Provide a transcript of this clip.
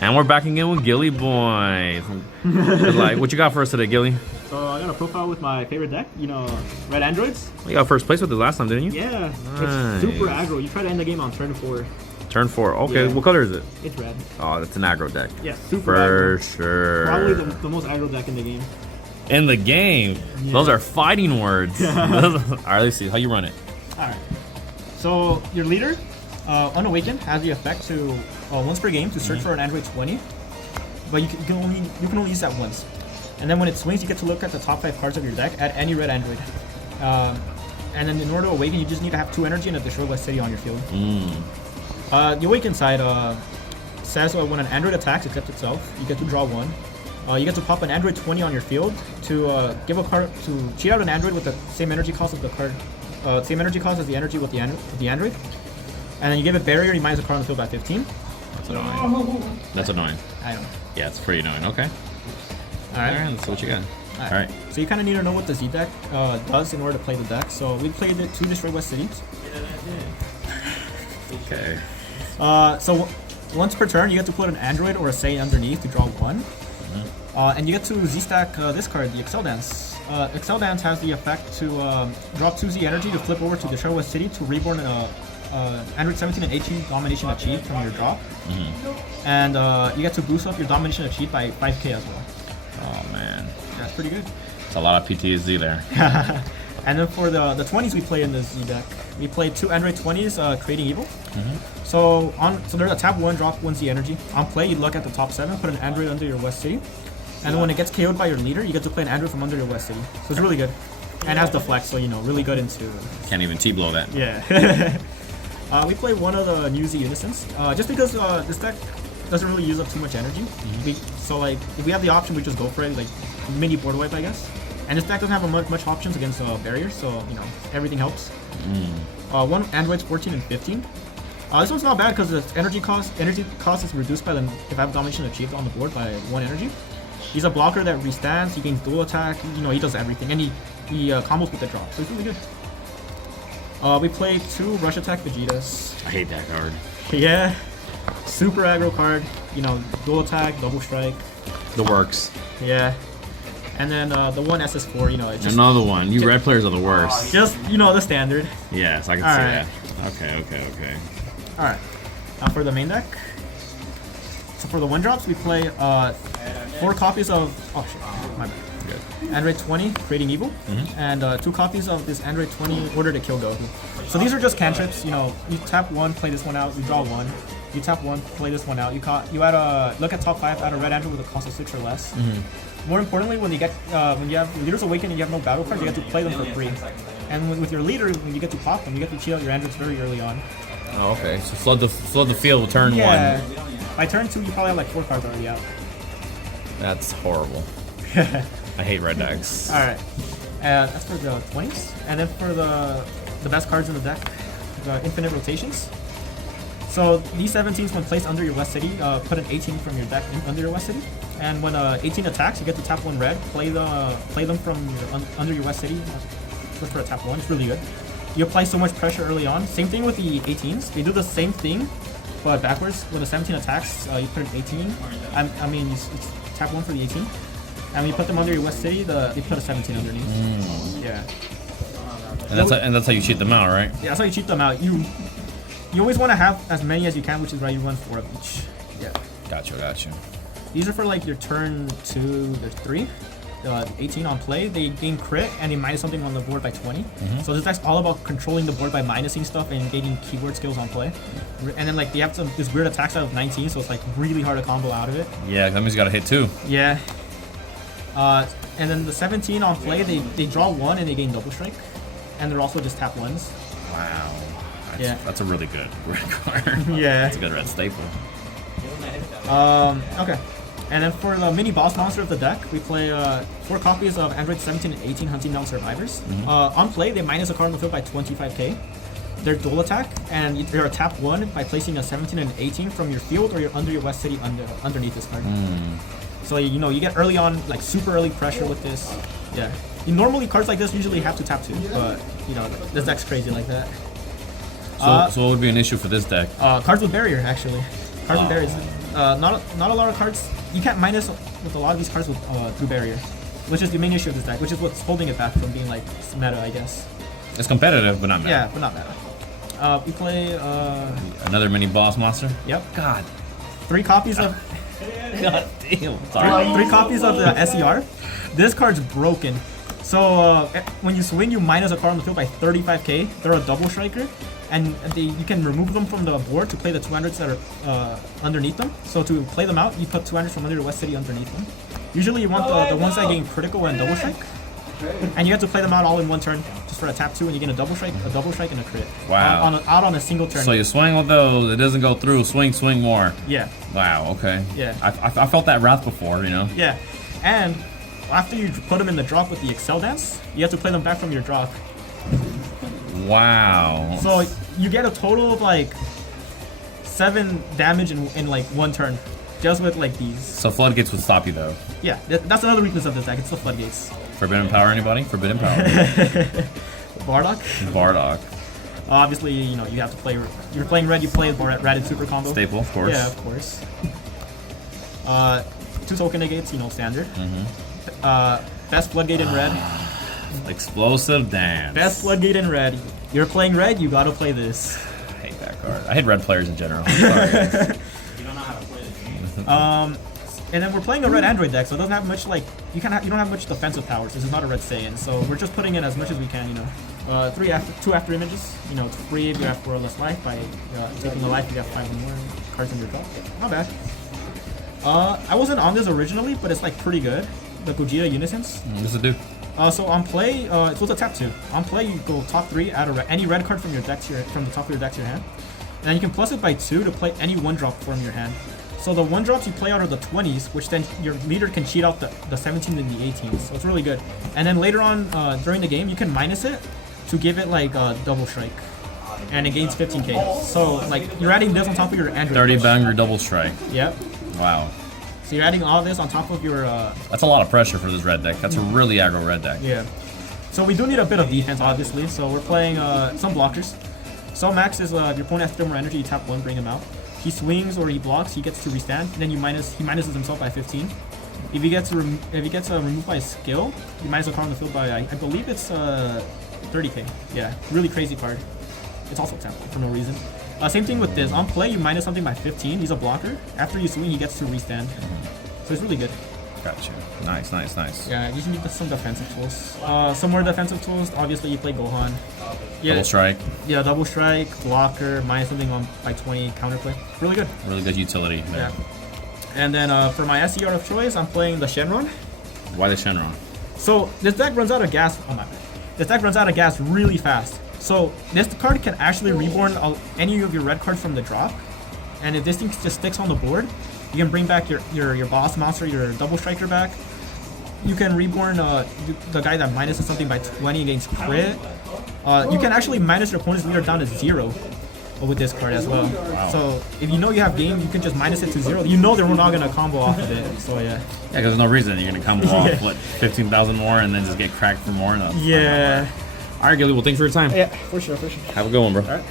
And we're back again with Gilly boys. Like, what you got for us today, Gilly? So I got a profile with my favorite deck, you know, red androids. You got first place with it last time, didn't you? Yeah, nice. It's super aggro. You try to end the game on turn 4. Turn 4. Okay, yeah. What color is it? It's red. Oh, it's an aggro deck. Yeah, super for aggro. Sure. Probably the most aggro deck in the game. In the game? Yeah. Those are fighting words. All right, let's see. How you run it? All right. So your leader, Unawakened, has the effect to once per game to search for an android 20, but you can only use that once. And then when it swings, you get to look at the top 5 cards of your deck at any red android. And then in order to awaken, you just need to have 2 energy and a destroy West City on your field. The awaken side says when an android attacks except itself, you get to draw 1. You get to pop an android 20 on your field to give a card to cheat out an android with the same energy cost of the card, same energy cost as the energy with the android. And then you give it barrier, you minus a card on the field by 15. That's annoying. That's annoying. I know. Yeah, it's pretty annoying. Okay. Alright, let's see what you got. Alright. So you kind of need to know what the Z deck does in order to play the deck. So we played it 2 Destroy West Cities. Okay. So once per turn, you get to put an android or a Say underneath to draw 1. And you get to Z-stack this card, the Excel Dance. Excel Dance has the effect to drop 2 Z energy to flip over to Destroy West City to reborn Android 17 and 18 domination achieved from your drop. And you get to boost up your domination achieved by 5k as well. Oh man. That's pretty good. It's a lot of PTSD there. And then for the 20s we play in the Z deck, we played 2 Android 20s, Creating Evil. So there's a tap 1, drop 1 Z energy. On play, you look at the top 7, put an Android under your West City. And then when it gets KO'd by your leader, you get to play an Android from under your West City. So it's really good. And has the flex, so you know, really good into... Can't even T-blow that. Yeah. We play one of the new Z Unitons, just because this deck doesn't really use up too much energy. So like, if we have the option, we just go for it, like mini board wipe, I guess. And this deck doesn't have much options against barriers, so you know everything helps. One androids 14 and 15. This one's not bad because the energy cost is reduced by if I have domination achieved on the board by 1 energy. He's a blocker that restands. He gains dual attack. You know, he does everything, and he combos with the drop, so it's really good. We played 2 Rush Attack Vegetas. I hate that card. Yeah, super aggro card. You know, dual attack, double strike. The works. Yeah. And then the one SS4, you know, it's just... Another one. You red players are the worst. Just, you know, the standard. Yes, I can see that. Okay. Alright. Now for the main deck. So for the 1-drops, we play 4 copies of... Oh, shit. My bad. Good. Android 20, Creating Evil. And 2 copies of this Android 20, Order to Kill Goku. So these are just cantrips. You know, you tap 1, play this one out, you draw 1. You tap 1, play this one out. You add a... Look at top 5, add a red android with a cost of 6 or less. More importantly, when you have Leaders Awaken and you have no battle cards, you get to play them for free. And with your leader, when you get to pop them, you get to cheat out your androids very early on. Oh, okay. So flood the field with turn 1. By turn 2, you probably have like 4 cards already out. That's horrible. I hate red decks. Alright. That's for the 20s. And then for the best cards in the deck, the Infinite Rotations. So these 17s, when placed under your West City, put an 18 from your deck under your West City. And when 18 attacks, you get to tap 1 red, play them from under your West City. Look for a tap 1. It's really good. You apply so much pressure early on. Same thing with the 18s. They do the same thing, but backwards. When the 17 attacks, you put an 18. I mean, it's tap 1 for the 18. And when you put them under your West City, they put a 17 underneath. Yeah. And that's how you cheat them out, right? Yeah, that's how you cheat them out. You always want to have as many as you can, which is why you run 4 of each. Yeah. Gotcha. These are for like your turn 2 or 3. 18 on play, they gain crit and they minus something on the board by 20. So this deck's all about controlling the board by minusing stuff and gaining keyword skills on play. And then like they have this weird attacks out of 19, so it's like really hard to combo out of it. Yeah, that means you gotta hit 2. Yeah. And then the 17 on play, they draw 1 and they gain double strike. And they're also just tap 1s. Wow. That's a really good red card. Yeah. That's a good red staple. Okay. And then for the mini boss monster of the deck, we play 4 copies of Android 17 and 18 Hunting Down Survivors. On play, they minus a card on the field by 25k. They're dual attack, and they're a tap 1 by placing a 17 and 18 from your field or under your West City underneath this card. So you know you get early on, like super early pressure with this. Yeah. Normally cards like this usually have to tap 2, but you know this deck's crazy like that. So what would be an issue for this deck? Cards with barrier actually. Cards with barriers. not a lot of cards. You can't minus with a lot of these cards with through barrier, which is the main issue of this deck, which is what's holding it back from being like meta, I guess. It's competitive, but not meta. Yeah, but not meta. We play another mini boss monster. Yep. God. 3 copies of. God damn. Sorry. 3 copies of the SER. This card's broken. So when you swing, you minus a card on the field by 35k. They're a double striker, and you can remove them from the board to play the 200s that are underneath them. So to play them out, you put 200s from under your West City underneath them. Usually you want the ones that gain critical and double strike, and you have to play them out all in one turn just for a tap 2, and you get a double strike, and a crit. Wow. Out on a single turn. So you swing with those, it doesn't go through. Swing more. Yeah. Wow. Okay. Yeah. I felt that wrath before, you know. Yeah, and after you put them in the drop with the Excel Dance, you have to play them back from your drop. Wow. So you get a total of like 7 damage in like one turn, just with like these. So Floodgates would stop you though. Yeah, that's another weakness of this deck. It's the Floodgates. Forbidden Power, anybody? Forbidden Power. Bardock. Bardock. Obviously, you know you have to play. You're playing red. You play Ratted Super combo. Staple, of course. Yeah, of course. 2 token negates, you know, standard. Best Floodgate in red. Explosive Dance. Best Floodgate in red. You're playing red, you gotta play this. I hate that card. I hate red players in general. Sorry, guys. You don't know how to play the game. And then we're playing a red Android deck, so it doesn't have much like you don't have much defensive powers. This is not a red Saiyan, so we're just putting in as much as we can. You know, 2 after images. You know, it's free if you have 4 or less life. By taking a life, you got 5 or more cards in your draw. Not bad. I wasn't on this originally, but it's like pretty good. The Gogeta Unitons. What's it do? So on play, it's with a tap 2. On play, you go top 3, add any red card from your deck from the top of your deck to your hand, and then you can plus it by 2 to play any 1-drop from your hand. So the 1-drops you play out are the 20s, which then your leader can cheat out the 17s and the 18s. So it's really good. And then later on during the game, you can minus it to give it like a double strike, and it gains 15k. So like you're adding this on top of your Android. 30 banger double strike. Yep. Wow. So you're adding all this on top of your. That's a lot of pressure for this red deck. That's a really aggro red deck. Yeah. So we do need a bit of defense, obviously. So we're playing some blockers. So max is if your opponent has 3 more energy, you tap 1, bring him out. He swings or he blocks, he gets to restand. And then he minuses himself by 15. If he gets removed by a skill, he minus a card on the field by I believe it's 30k. Yeah, really crazy card. It's also temple for no reason. Same thing with this. On play, you minus something by 15. He's a blocker. After you swing, he gets to restand. So it's really good. Gotcha. Nice. Yeah, you just need some defensive tools. Some more defensive tools. Obviously, you play Gohan. Yeah, Double strike. Yeah, double strike, blocker, minus something on by 20, counterplay. Really good. Really good utility there. Yeah. And then for my SER of choice, I'm playing the Shenron. Why the Shenron? So this deck runs out of gas. Oh my bad. This deck runs out of gas really fast. So this card can actually reborn any of your red cards from the drop. And if this thing just sticks on the board, you can bring back your boss monster, your double striker back. You can reborn the guy that minuses something by 20 against crit. You can actually minus your opponent's leader down to 0 with this card as well. Wow. So if you know you have game, you can just minus it to 0. You know they're not gonna combo off of it. So yeah. Yeah, because there's no reason you're gonna combo off what 15,000 more and then just get cracked for more. Yeah. All right, Gilly. Well, thanks for your time. Yeah, for sure. Have a good one, bro. All right.